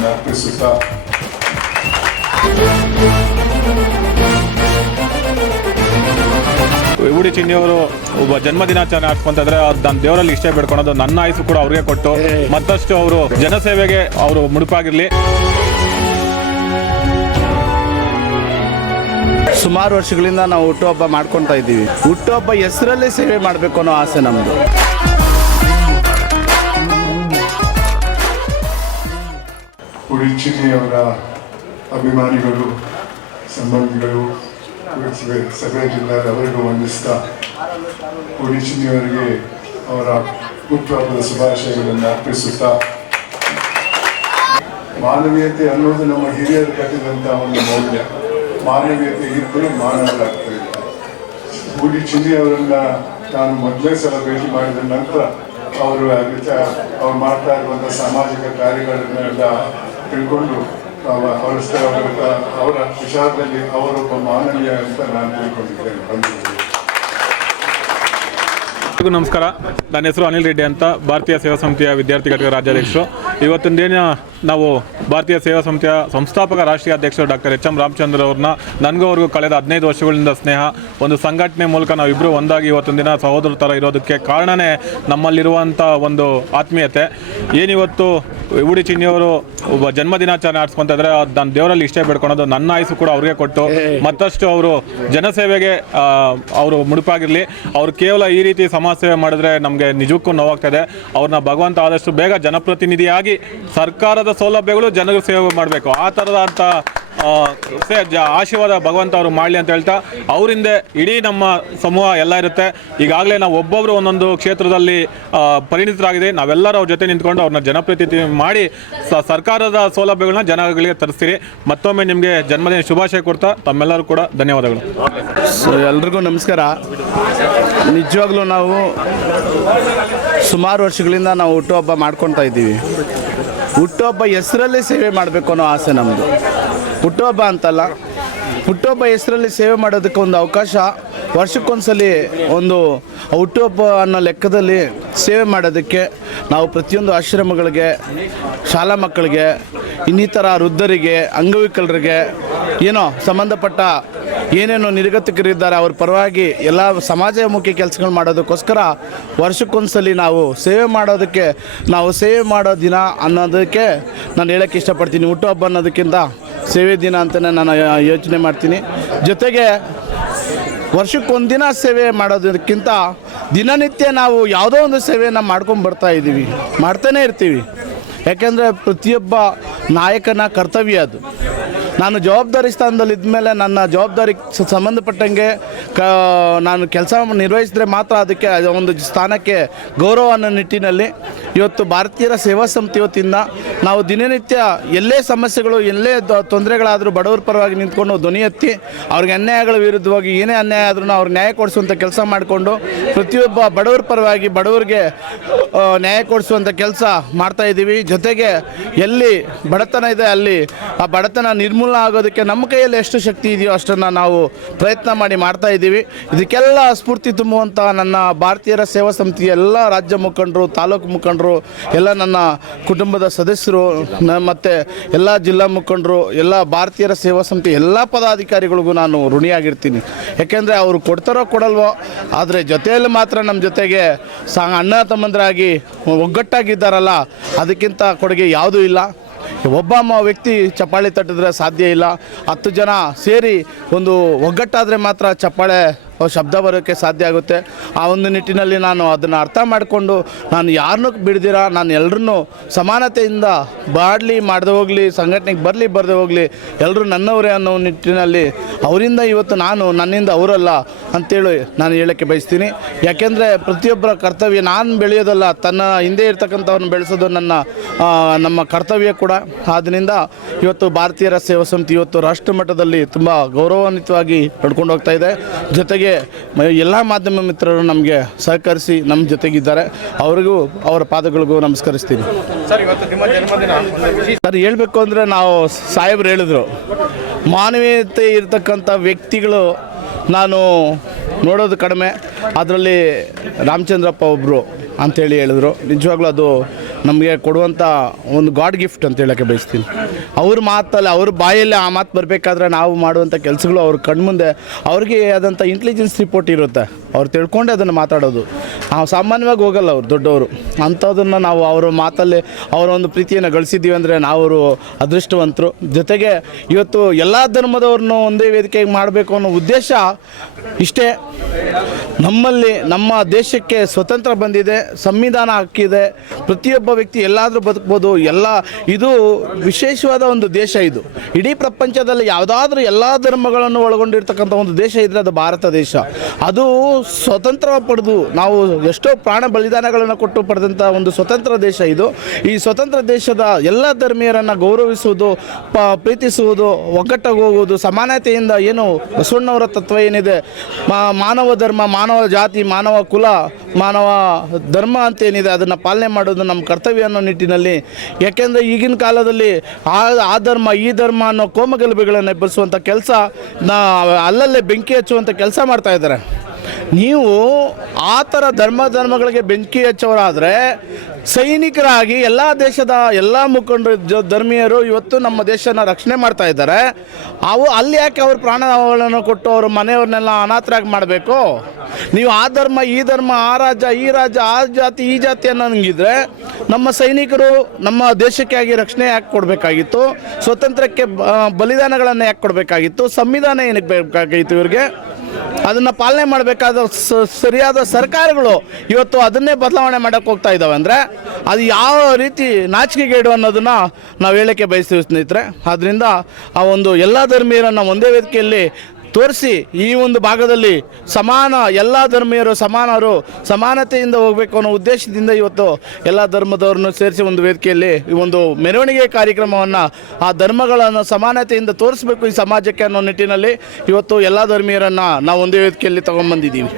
ಶುಭಾಶಯಗಳನ್ನು ಅರ್ಪಿಸುತ್ತಾ ವಿಭೂತಿ ಚಿನ್ನಿಯವರು ಒಬ್ಬ ಜನ್ಮದಿನಾಚರಣೆ ಆಡ್ಸ್ಕೊಂತಿದ್ರೆ ನಾನು ದೇವರಲ್ಲಿ ಇಷ್ಟೇ ಬೇಡ್ಕೊಳೋದು ನನ್ನ ಆಯಸ್ಸು ಕೂಡ ಅವ್ರಿಗೆ ಕೊಟ್ಟು ಮತ್ತಷ್ಟು ಅವರು ಜನಸೇವೆಗೆ ಅವರು ಮುಡುಪಾಗಿರಲಿ. ಸುಮಾರು ವರ್ಷಗಳಿಂದ ನಾವು ಹುಟ್ಟುಹಬ್ಬ ಮಾಡ್ಕೊತಾ ಇದ್ದೀವಿ. ಹುಟ್ಟುಹಬ್ಬ ಹೆಸರಲ್ಲೇ ಸೇವೆ ಮಾಡಬೇಕು ಅನ್ನೋ ಆಸೆ ನಮ್ಮದು. ವಿಭೂತಿ ಚಿನ್ನಿಯವರ ಅಭಿಮಾನಿಗಳು, ಸಂಬಂಧಿಗಳು, ಸಭೆ ಜಿಲ್ಲಾದವರಿಗೂ ವಂದಿಸ್ತಾ ವಿಭೂತಿ ಚಿನ್ನಿಯವರಿಗೆ ಅವರ ಹುಟ್ಟುಹಬ್ಬದ ಶುಭಾಶಯಗಳನ್ನು ಅರ್ಪಿಸುತ್ತಾ ಮಾನವೀಯತೆ ಅನ್ನೋದು ನಮ್ಮ ಹಿರಿಯರು ಕಟ್ಟಿದಂಥ ಒಂದು ಮೌಲ್ಯ. ಮಾನವೀಯತೆ ಇದ್ದರೆ ಮಾನವರಾಗ್ತದೆ. ವಿಭೂತಿ ಚಿನ್ನಿಯವರನ್ನ ನಾನು ಮೊದಲೇ ಸಲ ಭೇಟಿ ಮಾಡಿದ ನಂತರ ಅವರು ಮಾಡ್ತಾ ಇರುವಂಥ ಸಾಮಾಜಿಕ ಕಾರ್ಯಗಳನ್ನೆಲ್ಲ ತಿಳ್ಕೊಂಡು ಅವರ ವಿಚಾರದಲ್ಲಿ ಅವರೊಬ್ಬ ಮಾನವೀಯ ಅಂತ ನಾನು ತಿಳ್ಕೊಂಡಿದ್ದೇನೆ. ಬಂದಿದ್ದೇನೆ. ನಮಸ್ಕಾರ, ನನ್ನ ಹೆಸರು ಅನಿಲ್ ರೆಡ್ಡಿ ಅಂತ, ಭಾರತೀಯ ಸೇವಾ ಸಮಿತಿಯ ವಿದ್ಯಾರ್ಥಿ ಘಟಕ ರಾಜ್ಯಾಧ್ಯಕ್ಷರು. ಇವತ್ತಿನ ದಿನ ನಾವು ಭಾರತೀಯ ಸೇವಾ ಸಮಿತಿಯ ಸಂಸ್ಥಾಪಕ ರಾಷ್ಟ್ರೀಯ ಅಧ್ಯಕ್ಷರು ಡಾಕ್ಟರ್ ಎಚ್ ಎಂ ರಾಮಚಂದ್ರ ಅವ್ರನ್ನ ನನಗೂ ಅವ್ರಿಗೂ ಕಳೆದ 15 ವರ್ಷಗಳಿಂದ ಸ್ನೇಹ, ಒಂದು ಸಂಘಟನೆ ಮೂಲಕ ನಾವಿಬ್ಬರು ಒಂದಾಗಿ ಇವತ್ತಿನ ದಿನ ಸಹೋದರ ಥರ ಇರೋದಕ್ಕೆ ಕಾರಣನೇ ನಮ್ಮಲ್ಲಿರುವಂಥ ಒಂದು ಆತ್ಮೀಯತೆ. ಏನಿವತ್ತು ವಿಭೂತಿ ಚಿನ್ನಿಯವರು ಒಬ್ಬ ಜನ್ಮದಿನಾಚರಣೆ ಆಡ್ಸ್ಕೊಂತಿದ್ರೆ ನಾನು ದೇವರಲ್ಲಿ ಇಷ್ಟೇ ಬೇಡ್ಕೊಳೋದು ನನ್ನ ಆಯಸ್ಸು ಕೂಡ ಅವ್ರಿಗೆ ಕೊಟ್ಟು ಮತ್ತಷ್ಟು ಅವರು ಜನಸೇವೆಗೆ ಅವರು ಮುಡುಪಾಗಿರಲಿ. ಅವರು ಕೇವಲ ಈ ರೀತಿ ಸಮಾಜ ಸೇವೆ ಮಾಡಿದ್ರೆ ನಮಗೆ ನಿಜಕ್ಕೂ ನೋವಾಗ್ತದೆ. ಅವ್ರನ್ನ ಭಗವಂತ ಆದಷ್ಟು ಬೇಗ ಜನಪ್ರತಿನಿಧಿಯಾಗಿ ಸರ್ಕಾರದ ಸೌಲಭ್ಯಗಳು ಜನರಿಗೆ ಸೇವೆ ಮಾಡಬೇಕು, ಆ ಥರದಂಥ ಆಶೀರ್ವಾದ ಭಗವಂತ ಅವರು ಮಾಡಲಿ ಅಂತ ಹೇಳ್ತಾ, ಅವರಿಂದ ಇಡೀ ನಮ್ಮ ಸಮೂಹ ಎಲ್ಲ ಇರುತ್ತೆ. ಈಗಾಗಲೇ ನಾವು ಒಬ್ಬೊಬ್ಬರು ಒಂದೊಂದು ಕ್ಷೇತ್ರದಲ್ಲಿ ಪರಿಣಿತರಾಗಿದೆ. ನಾವೆಲ್ಲರೂ ಅವ್ರ ಜೊತೆ ನಿಂತ್ಕೊಂಡು ಅವ್ರನ್ನ ಜನಪ್ರತಿನಿಧಿ ಮಾಡಿ ಸರ್ಕಾರದ ಸೌಲಭ್ಯಗಳನ್ನ ಜನಗಳಿಗೆ ತರಿಸ್ತೀರಿ. ಮತ್ತೊಮ್ಮೆ ನಿಮಗೆ ಜನ್ಮದಿನ ಶುಭಾಶಯ ಕೊಡ್ತಾ ತಮ್ಮೆಲ್ಲರೂ ಕೂಡ ಧನ್ಯವಾದಗಳು. ಎಲ್ರಿಗೂ ನಮಸ್ಕಾರ. ನಿಜವಾಗ್ಲೂ ನಾವು ಸುಮಾರು ವರ್ಷಗಳಿಂದ ನಾವು ಹುಟ್ಟುಹಬ್ಬ ಮಾಡ್ಕೊತಾ ಇದ್ದೀವಿ. ಹುಟ್ಟುಹಬ್ಬ ಹೆಸರಲ್ಲೇ ಸೇವೆ ಮಾಡಬೇಕು ಅನ್ನೋ ಆಸೆ ನಮ್ಮದು. ಹುಟ್ಟುಹಬ್ಬ ಅಂತಲ್ಲ, ಹುಟ್ಟುಹಬ್ಬ ಹೆಸರಲ್ಲಿ ಸೇವೆ ಮಾಡೋದಕ್ಕೆ ಒಂದು ಅವಕಾಶ, ವರ್ಷಕ್ಕೊಂದ್ಸಲಿ ಒಂದು ಹುಟ್ಟುಹಬ್ಬ ಅನ್ನೋ ಲೆಕ್ಕದಲ್ಲಿ ಸೇವೆ ಮಾಡೋದಕ್ಕೆ ನಾವು ಪ್ರತಿಯೊಂದು ಆಶ್ರಮಗಳಿಗೆ, ಶಾಲಾ ಮಕ್ಕಳಿಗೆ, ಇನ್ನಿತರ ವೃದ್ಧರಿಗೆ, ಅಂಗವಿಕಲರಿಗೆ, ಏನೋ ಸಂಬಂಧಪಟ್ಟ ಏನೇನೋ ನಿರ್ಗತಿಕರಿದ್ದಾರೆ ಅವ್ರ ಪರವಾಗಿ ಎಲ್ಲ ಸಮಾಜಮುಖಿ ಕೆಲಸಗಳು ಮಾಡೋದಕ್ಕೋಸ್ಕರ ವರ್ಷಕ್ಕೊಂದ್ಸಲಿ ನಾವು ಸೇವೆ ಮಾಡೋದಕ್ಕೆ, ನಾವು ಸೇವೆ ಮಾಡೋ ದಿನ ಅನ್ನೋದಕ್ಕೆ ನಾನು ಹೇಳೋಕ್ಕೆ ಇಷ್ಟಪಡ್ತೀನಿ. ಹುಟ್ಟುಹಬ್ಬ ಅನ್ನೋದಕ್ಕಿಂತ ಸೇವೆ ದಿನ ಅಂತಲೇ ನಾನು ಯೋಚನೆ ಮಾಡ್ತೀನಿ. ಜೊತೆಗೆ ವರ್ಷಕ್ಕೊಂದಿನ ಸೇವೆ ಮಾಡೋದಕ್ಕಿಂತ ದಿನನಿತ್ಯ ನಾವು ಯಾವುದೋ ಒಂದು ಸೇವೆಯನ್ನು ಮಾಡ್ಕೊಂಡು ಬರ್ತಾ ಇದ್ದೀವಿ, ಮಾಡ್ತಾನೇ ಇರ್ತೀವಿ. ಯಾಕೆಂದರೆ ಪ್ರತಿಯೊಬ್ಬ ನಾಯಕನ ಕರ್ತವ್ಯ ಅದು. ನಾನು ಜವಾಬ್ದಾರಿ ಸ್ಥಾನದಲ್ಲಿದ್ದ ನನ್ನ ಜವಾಬ್ದಾರಿಗೆ ಸಂಬಂಧಪಟ್ಟಂಗೆ ನಾನು ಕೆಲಸ ನಿರ್ವಹಿಸಿದ್ರೆ ಮಾತ್ರ ಅದಕ್ಕೆ ಒಂದು ಸ್ಥಾನಕ್ಕೆ ಗೌರವ ಅನ್ನೋ ನಿಟ್ಟಿನಲ್ಲಿ ಇವತ್ತು ಭಾರತೀಯರ ಸೇವಾ ಸಮಿತಿ ವತಿಯಿಂದ ನಾವು ದಿನನಿತ್ಯ ಎಲ್ಲೇ ಸಮಸ್ಯೆಗಳು, ಎಲ್ಲೇ ತೊಂದರೆಗಳಾದರೂ ಬಡವರ ಪರವಾಗಿ ನಿಂತ್ಕೊಂಡು ಧ್ವನಿ ಎತ್ತಿ ಅವ್ರಿಗೆ ಅನ್ಯಾಯಗಳ ವಿರುದ್ಧವಾಗಿ ಏನೇ ಅನ್ಯಾಯ ಆದ್ರೂ ಅವ್ರಿಗೆ ನ್ಯಾಯ ಕೊಡಿಸುವಂಥ ಕೆಲಸ ಮಾಡಿಕೊಂಡು ಪ್ರತಿಯೊಬ್ಬ ಬಡವರ ಪರವಾಗಿ ಬಡವರಿಗೆ ನ್ಯಾಯ ಕೊಡಿಸುವಂಥ ಕೆಲಸ ಮಾಡ್ತಾಯಿದ್ದೀವಿ. ಜೊತೆಗೆ ಎಲ್ಲಿ ಬಡತನ ಇದೆ ಅಲ್ಲಿ ಆ ಬಡತನ ನಿರ್ಮೂಲನೆ ಆಗೋದಕ್ಕೆ ನಮ್ಮ ಕೈಯಲ್ಲಿ ಎಷ್ಟು ಶಕ್ತಿ ಇದೆಯೋ ಅಷ್ಟನ್ನು ನಾವು ಪ್ರಯತ್ನ ಮಾಡಿ ಮಾಡ್ತಾಯಿದ್ದೀವಿ. ಇದಕ್ಕೆಲ್ಲ ಸ್ಫೂರ್ತಿ ತುಂಬುವಂಥ ನನ್ನ ಭಾರತೀಯರ ಸೇವಾ ಸಮಿತಿಯ ಎಲ್ಲ ರಾಜ್ಯ ಮುಖಂಡರು, ತಾಲೂಕು ಮುಖಂಡರು, ಎಲ್ಲ ನನ್ನ ಕುಟುಂಬದ ಸದಸ್ಯರು ಮತ್ತು ಎಲ್ಲ ಜಿಲ್ಲಾ ಮುಖಂಡರು, ಎಲ್ಲ ಭಾರತೀಯರ ಸೇವಾ ಸಮಿತಿ ಎಲ್ಲ ಪದಾಧಿಕಾರಿಗಳಿಗೂ ನಾನು ಋಣಿಯಾಗಿರ್ತೀನಿ. ಯಾಕೆಂದರೆ ಅವರು ಕೊಡ್ತಾರೋ ಕೊಡಲ್ವೋ, ಆದರೆ ಜೊತೆಯಲ್ಲಿ ಮಾತ್ರ ನಮ್ಮ ಜೊತೆಗೆ ಅಣ್ಣ ತಮ್ಮಂದರಾಗಿ ಒಗ್ಗಟ್ಟಾಗಿದ್ದಾರಲ್ಲ, ಅದಕ್ಕಿಂತ ಕೊಡುಗೆ ಯಾವುದೂ ಇಲ್ಲ. ಒಬ್ಬ ವ್ಯಕ್ತಿ ಚಪ್ಪಾಳೆ ತಟ್ಟಿದ್ರೆ ಸಾಧ್ಯ ಇಲ್ಲ. 10 ಜನ ಸೇರಿ ಒಂದು ಒಗ್ಗಟ್ಟಾದರೆ ಮಾತ್ರ ಚಪ್ಪಾಳೆ ಶಬ್ದ ಬರೋಕ್ಕೆ ಸಾಧ್ಯ ಆಗುತ್ತೆ. ಆ ಒಂದು ನಿಟ್ಟಿನಲ್ಲಿ ನಾನು ಅದನ್ನು ಅರ್ಥ ಮಾಡಿಕೊಂಡು ನಾನು ಯಾರನ್ನೂ ಬಿಡ್ದಿರ, ನಾನು ಎಲ್ಲರನ್ನೂ ಸಮಾನತೆಯಿಂದ ಬಾಡಲಿ ಮಾಡದೆ ಹೋಗಲಿ, ಸಂಘಟನೆಗೆ ಬರಲಿ ಬರದೆ ಹೋಗಲಿ, ಎಲ್ಲರೂ ನನ್ನವರೇ ಅನ್ನೋ ನಿಟ್ಟಿನಲ್ಲಿ ಅವರಿಂದ ಇವತ್ತು ನಾನು, ನನ್ನಿಂದ ಅವರಲ್ಲ ಅಂತೇಳಿ ನಾನು ಹೇಳೋಕ್ಕೆ ಬಯಸ್ತೀನಿ. ಯಾಕೆಂದರೆ ಪ್ರತಿಯೊಬ್ಬರ ಕರ್ತವ್ಯ, ನಾನು ಬೆಳೆಯೋದಲ್ಲ, ತನ್ನ ಹಿಂದೆ ಇರ್ತಕ್ಕಂಥವ್ರನ್ನ ಬೆಳೆಸೋದು ನಮ್ಮ ಕರ್ತವ್ಯ ಕೂಡ. ಆದ್ದರಿಂದ ಇವತ್ತು ಭಾರತೀಯರ ಸೇವಾ ಸಮಿತಿ ಇವತ್ತು ರಾಷ್ಟ್ರ ಮಟ್ಟದಲ್ಲಿ ತುಂಬ ಗೌರವಾನ್ವಿತವಾಗಿ ನಡ್ಕೊಂಡು ಹೋಗ್ತಾ ಇದೆ. ಜೊತೆಗೆ ಎಲ್ಲ ಮಾಧ್ಯಮ ಮಿತ್ರರು ನಮಗೆ ಸಹಕರಿಸಿ ನಮ್ಮ ಜೊತೆಗಿದ್ದಾರೆ. ಅವರಿಗೂ ಅವರ ಪಾದಗಳಿಗೂ ನಮಸ್ಕರಿಸ್ತೀನಿ. ಸರ್, ಹೇಳಬೇಕು ಅಂದರೆ ನಾವು ಸಾಹೇಬರು ಹೇಳಿದ್ರು, ಮಾನವೀಯತೆ ಇರತಕ್ಕಂಥ ವ್ಯಕ್ತಿಗಳು ನಾನು ನೋಡೋದು ಕಡಿಮೆ, ಅದರಲ್ಲಿ ರಾಮಚಂದ್ರಪ್ಪ ಒಬ್ಬರು ಅಂಥೇಳಿ ಹೇಳಿದ್ರು. ನಿಜವಾಗ್ಲೂ ಅದು ನಮಗೆ ಕೊಡುವಂಥ ಒಂದು ಗಾಡ್ ಗಿಫ್ಟ್ ಅಂತ ಹೇಳೋಕ್ಕೆ ಬಯಸ್ತೀನಿ. ಅವ್ರ ಮಾತಲ್ಲಿ ಅವ್ರ ಬಾಯಲ್ಲಿ ಆ ಮಾತು ಬರಬೇಕಾದ್ರೆ ನಾವು ಮಾಡುವಂಥ ಕೆಲಸಗಳು ಅವ್ರ ಕಣ್ಮುಂದೆ ಅವ್ರಿಗೆ ಆದಂಥ ಇಂಟೆಲಿಜೆನ್ಸ್ ರಿಪೋರ್ಟ್ ಇರುತ್ತೆ, ಅವ್ರು ತಿಳ್ಕೊಂಡೆ ಅದನ್ನು ಮಾತಾಡೋದು. ಸಾಮಾನ್ಯವಾಗಿ ಹೋಗಲ್ಲ ಅವ್ರು ದೊಡ್ಡವರು. ಅಂಥದನ್ನು ನಾವು ಅವರ ಮಾತಲ್ಲಿ ಅವರ ಒಂದು ಪ್ರೀತಿಯನ್ನು ಗಳಿಸಿದ್ದೀವಿ ಅಂದರೆ ನಾವು ಅವರು ಅದೃಷ್ಟವಂತರು. ಜೊತೆಗೆ ಇವತ್ತು ಎಲ್ಲ ಧರ್ಮದವ್ರನ್ನೂ ಒಂದೇ ವೇದಿಕೆಗೆ ಮಾಡಬೇಕು ಅನ್ನೋ ಉದ್ದೇಶ ಇಷ್ಟೇ. ನಮ್ಮಲ್ಲಿ ನಮ್ಮ ದೇಶಕ್ಕೆ ಸ್ವತಂತ್ರ ಬಂದಿದೆ, ಸಂವಿಧಾನ ಹಾಕಿದೆ, ಪ್ರತಿಯೊಬ್ಬ ವ್ಯಕ್ತಿ ಎಲ್ಲಾದರೂ ಬದುಕ್ಬೋದು. ಇದು ವಿಶೇಷವಾದ ಒಂದು ದೇಶ. ಇದು ಇಡೀ ಪ್ರಪಂಚದಲ್ಲಿ ಯಾವುದಾದ್ರೂ ಎಲ್ಲ ಧರ್ಮಗಳನ್ನು ಒಳಗೊಂಡಿರ್ತಕ್ಕಂಥ ಒಂದು ದೇಶ ಇದ್ದರೆ ಅದು ಭಾರತ ದೇಶ. ಅದು ಸ್ವತಂತ್ರ ಪಡೆದು ನಾವು ಎಷ್ಟೋ ಪ್ರಾಣ ಬಲಿದಾನಗಳನ್ನು ಕೊಟ್ಟು ಪಡೆದಂಥ ಒಂದು ಸ್ವತಂತ್ರ ದೇಶ ಇದು. ಈ ಸ್ವತಂತ್ರ ದೇಶದ ಎಲ್ಲ ಧರ್ಮೀಯರನ್ನು ಗೌರವಿಸುವುದು, ಪ್ರೀತಿಸುವುದು, ಒಗ್ಗಟ್ಟಾಗಿ ಹೋಗುವುದು, ಸಮಾನತೆಯಿಂದ ಏನು ಬಸವಣ್ಣವರ ತತ್ವ ಏನಿದೆ, ಮಾನವ ಧರ್ಮ, ಮಾನವ ಜಾತಿ, ಮಾನವ ಕುಲ, ಮಾನವ ಧರ್ಮ ಅಂತೇನಿದೆ ಅದನ್ನು ಪಾಲನೆ ಮಾಡೋದು ನಮ್ಮ ಕರ್ತವ್ಯ ಅನ್ನೋ ನಿಟ್ಟಿನಲ್ಲಿ. ಯಾಕೆಂದರೆ ಈಗಿನ ಕಾಲದಲ್ಲಿ ಆ ಧರ್ಮ ಈ ಧರ್ಮ ಅನ್ನೋ ಕೋಮಗಲಭೆಗಳನ್ನು ಎಬ್ಬರಿಸುವಂಥ ಕೆಲಸ, ಅಲ್ಲಲ್ಲೇ ಬೆಂಕಿ ಹಚ್ಚುವಂಥ ಕೆಲಸ ಮಾಡ್ತಾ ಇದ್ದಾರೆ. ನೀವು ಆ ಥರ ಧರ್ಮಗಳಿಗೆ ಬೆಂಕಿ ಹಚ್ಚೋರಾದರೆ ಸೈನಿಕರಾಗಿ ಎಲ್ಲ ದೇಶದ ಎಲ್ಲ ಮುಖಂಡರು ಧರ್ಮೀಯರು ಇವತ್ತು ನಮ್ಮ ದೇಶನ ರಕ್ಷಣೆ ಮಾಡ್ತಾ ಇದ್ದಾರೆ. ಅಲ್ಲಿ ಯಾಕೆ ಅವ್ರ ಪ್ರಾಣಗಳನ್ನು ಕೊಟ್ಟು ಅವ್ರ ಮನೆಯವ್ರನ್ನೆಲ್ಲ ಅನಾಥರಾಗಿ ಮಾಡಬೇಕು? ನೀವು ಆ ಧರ್ಮ ಈ ಧರ್ಮ, ಆ ರಾಜ್ಯ ಈ ರಾಜ್ಯ, ಆ ಜಾತಿ ಈ ಜಾತಿ ಅನ್ನೋಂಗಿದ್ರೆ ನಮ್ಮ ಸೈನಿಕರು ನಮ್ಮ ದೇಶಕ್ಕೆ ಆಗಿ ರಕ್ಷಣೆ ಯಾಕೆ ಕೊಡಬೇಕಾಗಿತ್ತು? ಸ್ವತಂತ್ರಕ್ಕೆ ಬಲಿದಾನಗಳನ್ನು ಯಾಕೆ ಕೊಡಬೇಕಾಗಿತ್ತು? ಸಂವಿಧಾನ ಏನಕ್ಕೆ ಬೇಕಾಗಿತ್ತು ಇವ್ರಿಗೆ? ಅದನ್ನು ಪಾಲನೆ ಮಾಡಬೇಕಾದ ಸರಿಯಾದ ಸರ್ಕಾರಗಳು ಇವತ್ತು ಅದನ್ನೇ ಬದಲಾವಣೆ ಮಾಡೋಕ್ಕೆ ಹೋಗ್ತಾ ಇದ್ದಾವೆ ಅಂದರೆ ಅದು ಯಾವ ರೀತಿ ನಾಚಿಕೆಗೇಡು ಅನ್ನೋದನ್ನು ನಾವು ಹೇಳೋಕ್ಕೆ ಬಯಸ್ತೀವಿ ಸ್ನೇಹಿತರೆ. ಆದ್ದರಿಂದ ಆ ಒಂದು ಎಲ್ಲ ಧರ್ಮೀಯರನ್ನು ಒಂದೇ ವೇದಿಕೆಯಲ್ಲಿ ತೋರಿಸಿ ಈ ಒಂದು ಭಾಗದಲ್ಲಿ ಎಲ್ಲ ಧರ್ಮೀಯರು ಸಮಾನರು, ಸಮಾನತೆಯಿಂದ ಹೋಗಬೇಕು ಅನ್ನೋ ಉದ್ದೇಶದಿಂದ ಇವತ್ತು ಎಲ್ಲ ಧರ್ಮದವ್ರನ್ನು ಸೇರಿಸಿ ಒಂದು ವೇದಿಕೆಯಲ್ಲಿ ಈ ಒಂದು ಮೆರವಣಿಗೆ ಕಾರ್ಯಕ್ರಮವನ್ನು ಆ ಧರ್ಮಗಳನ್ನು ಸಮಾನತೆಯಿಂದ ತೋರಿಸಬೇಕು ಈ ಸಮಾಜಕ್ಕೆ ಅನ್ನೋ ನಿಟ್ಟಿನಲ್ಲಿ ಇವತ್ತು ಎಲ್ಲ ಧರ್ಮೀಯರನ್ನು ನಾವು ಒಂದೇ ವೇದಿಕೆಯಲ್ಲಿ ತೊಗೊಂಡ್ಬಂದಿದ್ದೀವಿ.